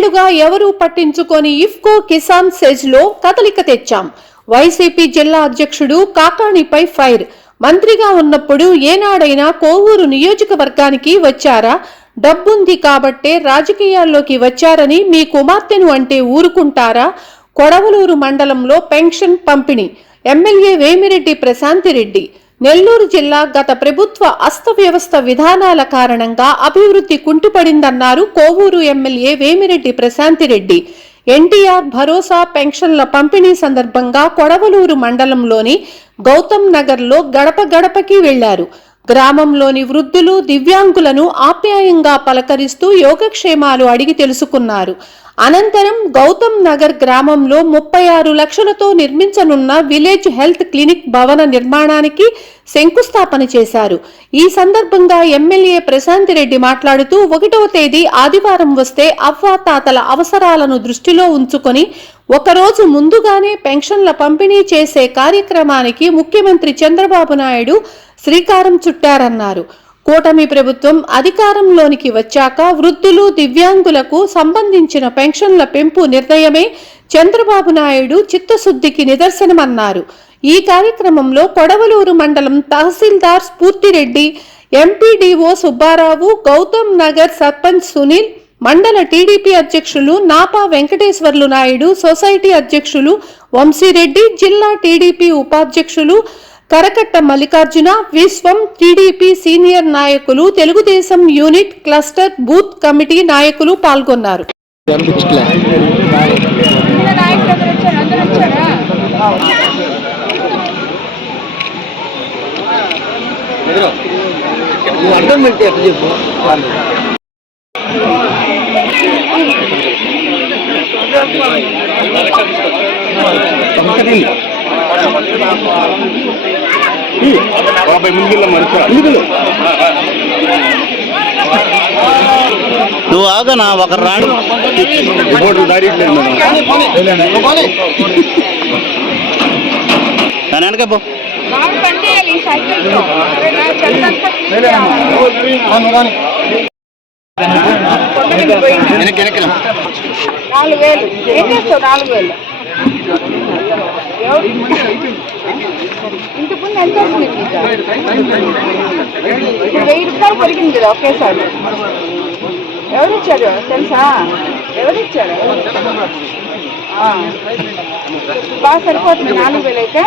రెండేళ్లుగా ఎవరూ పట్టించుకొని ఇఫ్కో కిసాన్ సెజ్ లో కదలిక తెచ్చాం. వైసీపీ జిల్లా అధ్యక్షుడు కాకాణిపై ఫైర్. మంత్రిగా ఉన్నప్పుడు ఏనాడైనా కోవూరు నియోజకవర్గానికి వచ్చారా? డబ్బుంది కాబట్టే రాజకీయాల్లోకి వచ్చారని మీ కుమార్తెను అంటే ఊరుకుంటారా? కొడవలూరు మండలంలో పెన్షన్ పంపిణీ. ఎమ్మెల్యే వేమిరెడ్డి ప్రశాంతిరెడ్డి. నెల్లూరు జిల్లా గత ప్రభుత్వ అస్తవ్యవస్థ విధానాల కారణంగా అభివృద్ధి కుంటుపడిందన్నారు కోవూరు ఎమ్మెల్యే వేమిరెడ్డి ప్రశాంతిరెడ్డి. ఎన్టీఆర్ భరోసా పెన్షన్ల పంపిణీ సందర్భంగా కొడవలూరు మండలంలోని గౌతమ్ నగర్లో గడప గడపకి వెళ్లారు. గ్రామంలోని వృద్ధులు, దివ్యాంగులను ఆప్యాయంగా పలకరిస్తూ యోగక్షేమాలు అడిగి తెలుసుకున్నారు. అనంతరం గౌతమ్ నగర్ గ్రామంలో 36 లక్షలతో నిర్మించనున్న విలేజ్ హెల్త్ క్లినిక్ భవన నిర్మాణానికి శంకుస్థాపన చేశారు. ఈ సందర్భంగా ఎమ్మెల్యే ప్రశాంతిరెడ్డి మాట్లాడుతూ 1వ తేదీ ఆదివారం వస్తే అవ్వాతాతల అవసరాలను దృష్టిలో ఉంచుకొని ఒకరోజు ముందుగానే పెన్షన్ల పంపిణీ చేసే కార్యక్రమానికి ముఖ్యమంత్రి చంద్రబాబు నాయుడు శ్రీకారం చుట్టారన్నారు. కూటమి ప్రభుత్వం అధికారంలోనికి వచ్చాక వృద్ధులు, దివ్యాంగులకు సంబంధించిన పెన్షన్ల పెంపు నిర్ణయమే చంద్రబాబు నాయుడు చిత్తశుద్ధికి నిదర్శనమన్నారు. ఈ కార్యక్రమంలో కొడవలూరు మండలం తహసీల్దార్ స్ఫూర్తిరెడ్డి, ఎంపీడీఓ సుబ్బారావు, గౌతమ్ నగర్ సర్పంచ్ సునీల్, మండల టీడీపీ అధ్యక్షులు నాపా వెంకటేశ్వర్లు నాయుడు, సొసైటీ అధ్యక్షులు వంశీరెడ్డి, జిల్లా టీడీపీ ఉపాధ్యక్షులు కరకట్ట మల్లికార్జున, విశ్వం, టీడీపీ సీనియర్ నాయకులు, Telugu Desam unit cluster booth committee నాయకులు పాల్గొన్నారు. నువ్వు ఆగనా ఒక రాడు వెనక ఇంతకుముందు ఎంత వస్తుంది? 1000 రూపాయలు పెరిగింది కదా ఒకేసారి. ఎవరిచ్చారు తెలుసా? ఎవరిచ్చారు? బాగా సరిపోతుంది 4000 అయితే.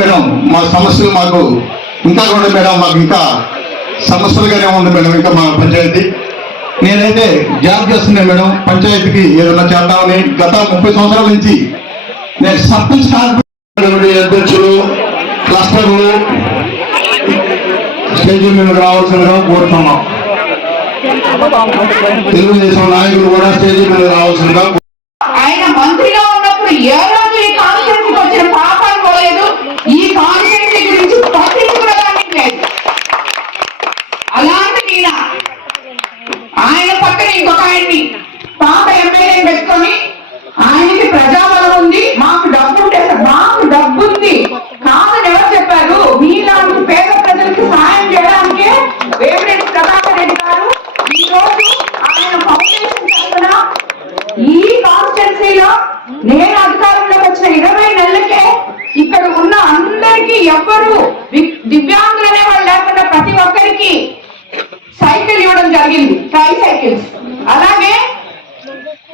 మేడం మా సమస్యలు మాకు ఇంకా కూడా మేడం మాకు ఇంకా సమస్యలుగానే ఉంది మేడం. ఇంకా మా పంచాయతీ నేనైతే జాబ్ చేస్తున్నాను మేడం. పంచాయతీకి ఏదైనా చేద్దామని గత 30 సంవత్సరాల నుంచి నేను సర్పంచ్ అధ్యక్షులు, క్లస్టర్లు స్టేజీ మీద రావాల్సిందిగా కోరుతున్నాం. తెలుగుదేశం నాయకులు కూడా స్టేజీ మీద రావాల్సిందిగా. ఆయన మంత్రిగా ఉన్నప్పుడు ఏ రోజు ఈ కాన్స్టిట్యూన్సీకి వచ్చిన పాపాలు పోలేదు. ఈ కాన్స్టిట్యూన్సీ గురించి పట్టించుకోవడానికి లేదు. అలాంటి ఆయన పక్కన ఇంకొక ఆయన్ని పాత ఎమ్మెల్యేని పెట్టుకొని ఆయనకి ప్రజాబలం ఉంది, మాకు డబ్బు ఉంటే మాకు డబ్బు ఉంది కాదని ఎవరు చెప్పారు? మీలాంటి పేద ప్రజలకు సహాయం చేయడానికే వేమిరెడ్డి ప్రభాకర్ రెడ్డి గారు ఈ రోజు ఆయన ఫౌండేషన్ తరఫున ఈ కాన్స్టిట్యున్సీలో నేను అధికారంలోకి వచ్చిన 20 నెలలకే ఇక్కడ ఉన్న అందరికీ ఎవ్వరు దివ్యాంగులనే వాళ్ళు లేకుండా ప్రతి ఒక్కరికి సైకిల్ ఇవ్వడం జరిగింది, ట్రై సైకిల్స్. అలాగే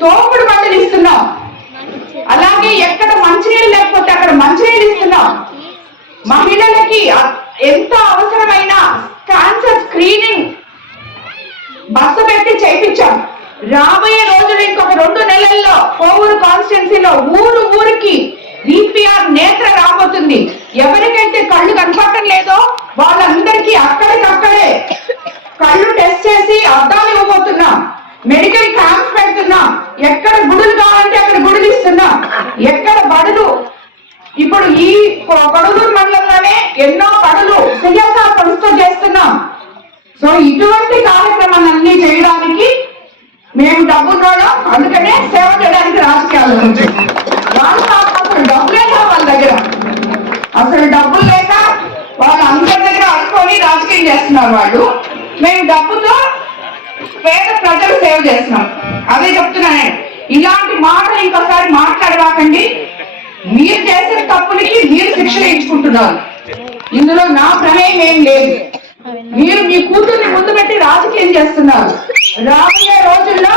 తోపుడు బండ్లు ఇస్తున్నాం. అలాగే ఎక్కడ మంచినీళ్ళు లేకపోతే అక్కడ మంచినీళ్ళు ఇస్తున్నాం. మహిళలకి ఎంత అవసరమైన క్యాన్సర్ స్క్రీనింగ్ బస్సు పెట్టి చేయించాం. రాబోయే రోజులు ఇంకొక 2 నెలల్లో కోవూరు కాన్స్టిట్యున్సీలో ఊరికి DPR నేత్ర రాబోతుంది. ఎవరికైతే కళ్ళు కనపడటం లేదో వాళ్ళందరికీ అక్కడికక్కడే కళ్ళు టెస్ట్ చేసి అద్దాలు ఇవ్వబోతున్నాం. మెడికల్ క్యాంప్స్ పెడుతున్నాం. ఎక్కడ గుడులు కావాలంటే అక్కడ గుడులు ఇస్తున్నాం. ఎక్కడ బడులు, ఇప్పుడు ఈ కొడవలూరు మండలంలోనే ఎన్నో బడులు CSR ఫండ్స్తో చేస్తున్నాం. సో ఇటువంటి కార్యక్రమాలన్నీ చేయడానికి మేము డబ్బున్నోళ్ళం, అందుకనే సేవ చేయడానికి రాజకీయాల్లో వాళ్ళు అసలు డబ్బులే లేవు వాళ్ళ దగ్గర. అసలు డబ్బులు లేక వాళ్ళు అందరి దగ్గర అనుకొని రాజకీయం చేస్తున్నారు వాళ్ళు. మేము మాట్లాడకండి. మీరు చేసిన తప్పులకి మీరు శిక్ష వేయించుకుంటున్నారు. ఇందులో నా ప్రమేయం ఏం లేదు. మీరు మీ కూతుర్ని ముందు పెట్టి రాజకీయం చేస్తున్నారు. రాబోయే రోజుల్లో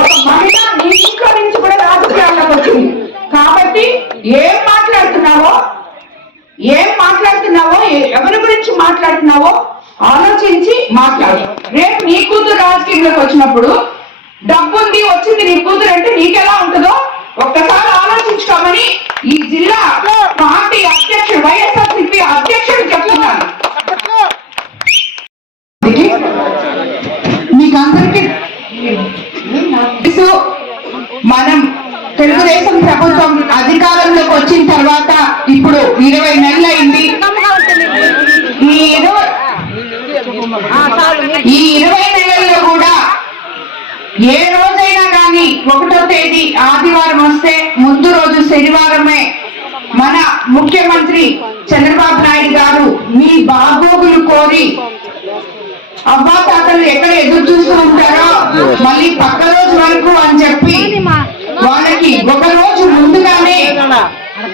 ఒక మహిళ మీ ఇంట్లో నుంచి కూడా రాజకీయాల్లోకి వచ్చింది కాబట్టి ఏం మాట్లాడుతున్నావో ఎవరి గురించి మాట్లాడుతున్నావో ఆలోచించి మాట్లాడు. రేపు నీ కూతురు రాజకీయంలోకి వచ్చినప్పుడు డబ్బుంది వచ్చింది నీ కూతురు అంటే నీకెలా ఉంటుందో ఒక్కసారి ఆలోచించుకోమని ఈ జిల్లా పార్టీ అధ్యక్షుడు వైఎస్ఆర్సీపీ అధ్యక్షుడు చెప్తున్నాను. మీకు అందరికీ తెలుసు, మనం తెలుగుదేశం ప్రభుత్వం అధికారంలోకి వచ్చిన తర్వాత ఇప్పుడు 20 నెలలు అయింది. ఈ 20 నెలల్లో కూడా ఏ రోజైనా కానీ 1వ తేదీ ఆదివారం వస్తే ముందు రోజు శనివారమే మన ముఖ్యమంత్రి చంద్రబాబు నాయుడు గారు మీ బాగోగులు కోరి అవ్వాతాతలు ఎక్కడ ఎదురు చూస్తూ ఉంటారో మళ్ళీ పక్క రోజు వరకు అని చెప్పి వాళ్ళకి ఒక రోజు ముందుగానే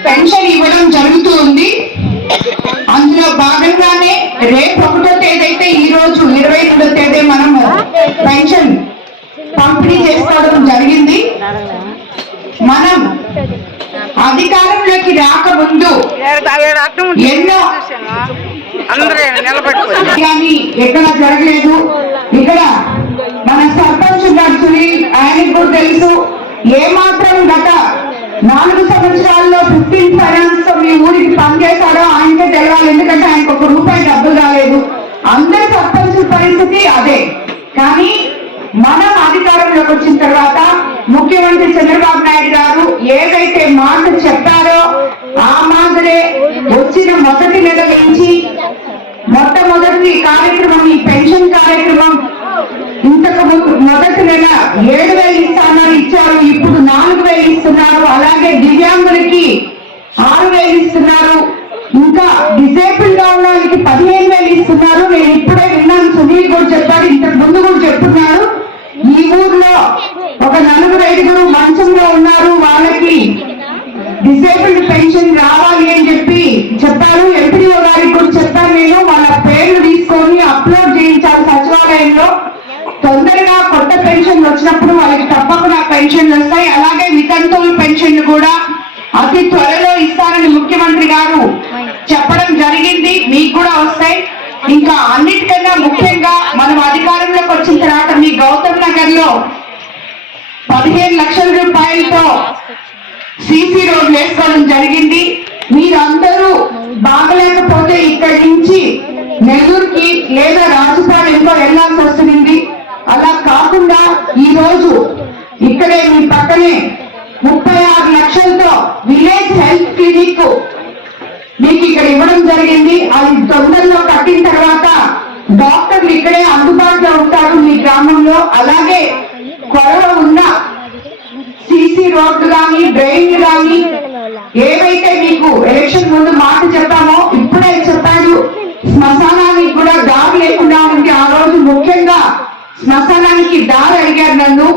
పెన్షన్ ఇవ్వడం జరుగుతూ ఉంది. అందులో భాగంగానే రేపు 1వ తేదీ అయితే ఈ రోజు 22వ తేదీ మనము పెన్షన్ పంపిణీ చేసుకోవడం జరిగింది. మనం అధికారంలోకి రాకముందు ఎన్నో కానీ ఎక్కడ జరగలేదు. ఇక్కడ మన సర్పంచ్ గారు సునీల్, ఆయనకు కూడా తెలుసు ఏమాత్రం గత 4 సంవత్సరాల్లో 15 ఫైనాన్స్ తో మీ ఊరికి పనిచేశాడో ఆయనకే తెలవాలి. ఎందుకంటే ఆయనకు ₹1 డబ్బులు రాలేదు. అందరి సర్పంచ్ పరిస్థితి అదే. కానీ మనం అధికారంలోకి వచ్చిన తర్వాత ముఖ్యమంత్రి చంద్రబాబు నాయుడు గారు ఏదైతే మాట చెప్పారో ఆ మాదిరే వచ్చిన మొదటి నెల నుంచి మొట్టమొదటి కార్యక్రమం ఈ పెన్షన్ కార్యక్రమం. ఇంతకు మొదటి నెల 7,000 ఇస్తానని ఇచ్చారు, ఇప్పుడు 4,000 ఇస్తున్నారు. అలాగే దివ్యాంగులకి 6,000 ఇస్తున్నారు. ఇంకా డిసేబుల్ గా ఉన్న వాళ్ళకి 15,000 ఇస్తున్నారు. నేను ఇప్పుడే విన్నాను, సునీల్ కూడా చెప్పారు, ఇంతకు ముందు కూడా చెప్తున్నారు. ఈ ఊర్లో ఒక 4-5 మంచంలో ఉన్నారు, వాళ్ళకి డిసేబుల్డ్ పెన్షన్ రావాలి అని చెప్పి చెప్పారు. ఎంపీడీఓ గారికి కూడా చెప్పాను నేను. వాళ్ళ పేర్లు తీసుకొని అప్లోడ్ చేయించాలి సచివాలయంలో. తొందరగా కొత్త పెన్షన్లు వచ్చినప్పుడు వాళ్ళకి తప్పకుండా పెన్షన్లు వస్తాయి. అలాగే వితంతువుల పెన్షన్లు కూడా అతి త్వరలో ఇస్తారని ముఖ్యమంత్రి గారు చెప్పడం జరిగింది. మీకు కూడా వస్తాయి. ఇంకా అన్నిటికన్నా ముఖ్యంగా మనం అధికారంలోకి వచ్చిన తర్వాత మీ గౌతమ్ నగర్ లో 15 లక్షల రూపాయలతో సీసీ రోడ్లు వేసుకోవడం జరిగింది. మీరందరూ బాగలేకపోతే ఇక్కడి నుంచి నెల్లూరుకి లేదా రాజపాలెంకో వెళ్లాల్సి వస్తుంది. అలా కాకుండా ఈ రోజు ఇక్కడే మీ పక్కనే 36 లక్షలతో విలేజ్ హెల్త్ క్లినిక్ మీకు ఇక్కడ ఇవ్వడం జరిగింది. అది తొందరలో కట్టిన తర్వాత డాక్టర్లు ఇక్కడే అందుబాటులో ఉంటారు మీ గ్రామంలో. అలాగే కొరవ ఉన్న సీసీ రోడ్లు కానీ డ్రైన్లు కానీ ఏవైతే మీకు ఎలక్షన్ ముందు మాట చెప్పామో ఇప్పుడే చెప్పాడు. శ్మశానానికి కూడా దారి లేకుండా ఉంటే ఆ రోజు ముఖ్యంగా శ్మశానానికి దారి అడిగారు నన్ను.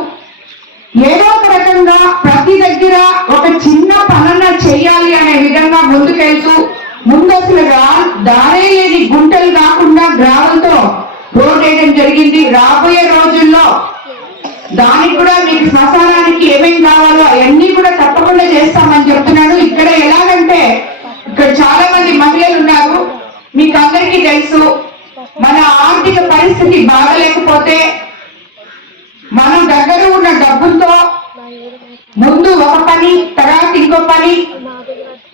ఏదో ఒక రకంగా ప్రతి దగ్గర ఒక చిన్న పనున చెయ్యాలి అనే విధంగా ముందుకెళ్తూ ముందు అసలు దారే లేని గుంటలు కాకుండా గ్రామంతో రోడ్ వేయడం జరిగింది. రాబోయే రోజుల్లో దానికి కూడా మీకు శ్మశానానికి ఏమేం కావాలో అవన్నీ కూడా తప్పకుండా చేస్తామని చెప్తున్నాను. ఇక్కడ ఎలాగంటే ఇక్కడ చాలా మంది మహిళలు ఉన్నారు. మీకు అందరికీ తెలుసు మన ఆర్థిక పరిస్థితి బాగలేకపోతే మనం దగ్గర ఉన్న డబ్బులతో ముందు ఒక పని తర్వాత ఇంకో పని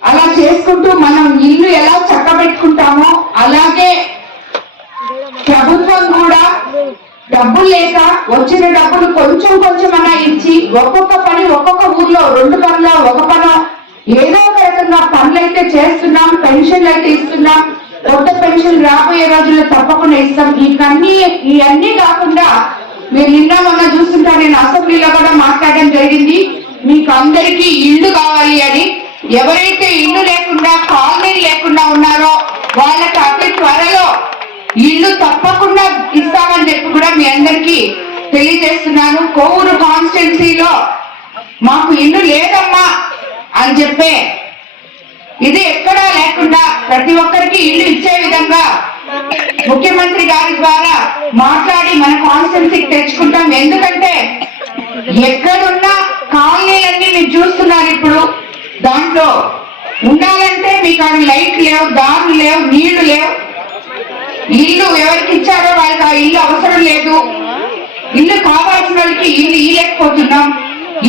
అలా చేసుకుంటూ మనం ఇల్లు ఎలా చక్కబెట్టుకుంటామో అలాగే ప్రభుత్వం కూడా డబ్బులు లేక వచ్చిన డబ్బులు కొంచెం కొంచెం అన్నా ఇచ్చి ఒక్కొక్క పని ఒక్కొక్క ఊర్లో 2 పనులు 1 పను ఏదో ఒక రకంగా పనులైతే చేస్తున్నాం. పెన్షన్లు అయితే ఇస్తున్నాం. కొత్త పెన్షన్ రాబోయే రోజుల్లో తప్పకుండా ఇస్తాం. ఇవన్నీ కాకుండా మీరు నిన్న మొన్న చూస్తుంటా నేను అసెంబ్లీలో కూడా మాట్లాడడం జరిగింది. మీకు అందరికీ ఇల్లు కావాలి అని. ఎవరైతే ఇల్లు లేకుండా కాలనీ లేకుండా ఉన్నారో వాళ్ళకి అతి త్వరలో ఇల్లు తప్పకుండా ఇస్తామని చెప్పి కూడా మీ అందరికీ తెలియజేస్తున్నాను. కోవూరు కాన్స్టిట్యున్సీలో మాకు ఇల్లు లేదమ్మా అని చెప్పే ఇది ఎక్కడా లేకుండా ప్రతి ఒక్కరికి ఇల్లు ఇచ్చే విధంగా ముఖ్యమంత్రి గారి ద్వారా మాట్లాడి మన కాన్స్టిట్యున్సీకి తెచ్చుకుంటాం. ఎందుకంటే ఎక్కడున్నా కాలనీలన్నీ మీరు చూస్తున్నారు. ఇప్పుడు దాంట్లో ఉండాలంటే మీకు అవి లైట్ లేవు, దారులు లేవు, నీళ్లు లేవు. ఇల్లు ఎవరికి ఇచ్చారో వాళ్ళకి ఆ ఇల్లు అవసరం లేదు. ఇల్లు కావాల్సిన వాళ్ళకి ఇల్లు ఇవ్వలేకపోతున్నాం.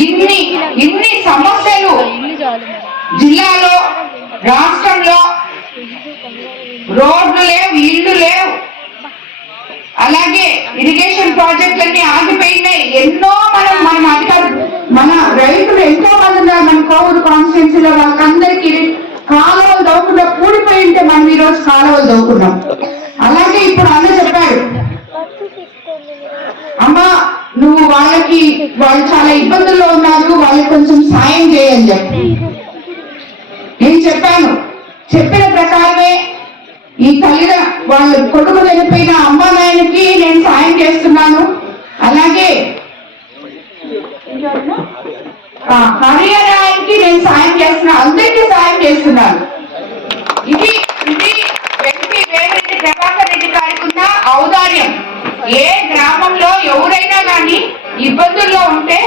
ఇన్ని సమస్యలు జిల్లాలో, రాష్ట్రంలో. రోడ్లు లేవు, ఇల్లు లేవు, అలాగే ఇరిగేషన్ ప్రాజెక్టులన్నీ ఆగిపోయినాయి. ఎన్నో మనం అధికారులు, మన రైతులు ఎంతో మంది ఉన్నారు మన కోవూరు కాన్స్టిట్యున్సీలో. వాళ్ళకందరికీ కాలువలు దవ్వకుండా కూడిపోయి ఉంటే మనం ఈ రోజు కాలువలు దవ్వుకున్నాం. అలాగే ఇప్పుడు అన్న చెప్పాడు, అమ్మా నువ్వు వాళ్ళు చాలా ఇబ్బందుల్లో ఉన్నారు, వాళ్ళకి కొంచెం సాయం చేయని చెప్పి నేను చెప్పాను. చెప్పిన ప్రకారమే ఈ తల్లిద వాళ్ళ కొడుకు వెళ్ళిపోయిన అమ్మ నాయనకి నేను సాయం చేస్తున్నాను. అలాగే హరియాణకి నేను సాయం చేస్తున్నాను. అందరికీ సాయం చేస్తున్నాను. ఇది వేమిరెడ్డి ప్రభాకర్ రెడ్డి గారికి ఉన్న ఔదార్యం. ఏ గ్రామంలో ఎవరైనా కానీ ఇబ్బందుల్లో ఉంటే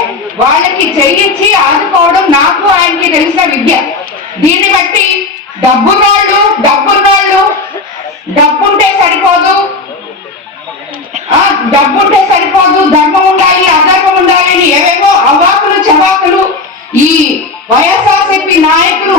వాళ్ళకి చెయ్యించి ఆదుకోవడం నాకు ఆయనకి తెలిసిన విద్య. దీన్ని బట్టి డబ్బున్నోళ్ళు డబ్బుంటే సరిపోదు, ధర్మం ఉండాలి, అధర్మం ఉండాలి అని ఏవేవో అవాకులు చవాకులు ఈ వైఎస్ఆర్సీపీ నాయకులు